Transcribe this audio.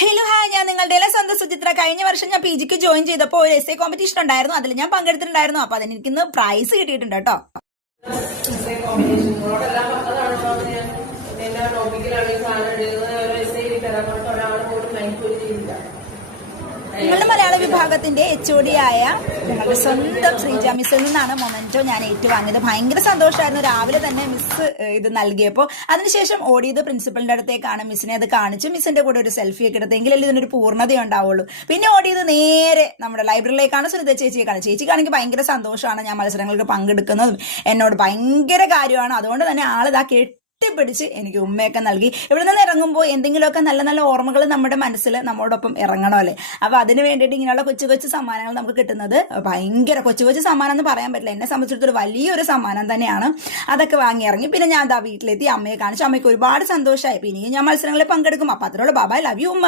Hello hi, ഞാൻ നിങ്ങളുടെ സ്വന്തം സുചിത്ര. കഴിഞ്ഞ വർഷം ഞാൻ പി ജിക്ക് ജോയിൻ ചെയ്തപ്പോൾ ഒരു എസ് എ കോമ്പറ്റീഷൻ ഉണ്ടായിരുന്നു. അതിൽ ഞാൻ പങ്കെടുത്തിട്ടുണ്ടായിരുന്നു. അപ്പൊ അതിന് എനിക്കിന്ന് പ്രൈസ് കിട്ടിയിട്ടുണ്ട് കേട്ടോ. നിങ്ങളുടെ മലയാള വിഭാഗത്തിന്റെ HOD ആയ ഞങ്ങളുടെ സ്വന്തം ശ്രീജ മിസ്സിൽ നിന്നാണ് മൊമെന്റോ ഞാൻ ഏറ്റുവാങ്ങിയത്. ഭയങ്കര സന്തോഷമായിരുന്നു. രാവിലെ തന്നെ മിസ് ഇത് നൽകിയപ്പോൾ അതിനുശേഷം ഓടിയത് പ്രിൻസിപ്പലിന്റെ അടുത്തേക്കാണ്. മിസ്സിനെ അത് കാണിച്ചു. മിസ്സിന്റെ കൂടെ ഒരു സെൽഫി ഒക്കെ എടുത്തെങ്കിലല്ലേ ഇതിനൊരു പൂർണ്ണത ഉണ്ടാവുള്ളൂ. പിന്നെ ഓടിയത് നേരെ നമ്മുടെ ലൈബ്രറിയിലേക്കാണ്. സുനിത ചേച്ചിയെക്കാണ്. ചേച്ചിക്കാണെങ്കിൽ ഭയങ്കര സന്തോഷമാണ് ഞാൻ മത്സരങ്ങൾക്ക് പങ്കെടുക്കുന്നതും. എന്നോട് ഭയങ്കര കാര്യമാണ്. അതുകൊണ്ട് തന്നെ ആളിതാ പിടിച്ച് എനിക്ക് ഉമ്മയൊക്കെ നൽകി. ഇവിടെ നിന്ന് ഇറങ്ങുമ്പോൾ എന്തെങ്കിലുമൊക്കെ നല്ല നല്ല ഓർമ്മകൾ നമ്മുടെ മനസ്സിൽ നമ്മോടൊപ്പം ഇറങ്ങണമല്ലേ. അപ്പൊ അതിന് വേണ്ടിയിട്ട് ഇങ്ങനെയുള്ള കൊച്ചു കൊച്ചു സമ്മാനങ്ങൾ നമുക്ക് കിട്ടുന്നത് ഭയങ്കര കൊച്ചു കൊച്ചു സമ്മാനം എന്ന് പറയാൻ പറ്റില്ല. എന്നെ സംബന്ധിച്ചിടത്തോളം വലിയൊരു സമ്മാനം തന്നെയാണ്. അതൊക്കെ വാങ്ങി ഇറങ്ങി. പിന്നെ ഞാൻ വീട്ടിലെത്തി അമ്മയെ കാണിച്ചു. അമ്മയ്ക്ക് ഒരുപാട് സന്തോഷമായി. പിന്നെ ഞാൻ മത്സരങ്ങളിൽ പങ്കെടുക്കും. അപ്പൊ അത്രയുള്ള ബാബാ, ലവ് യു ഉമ്മ.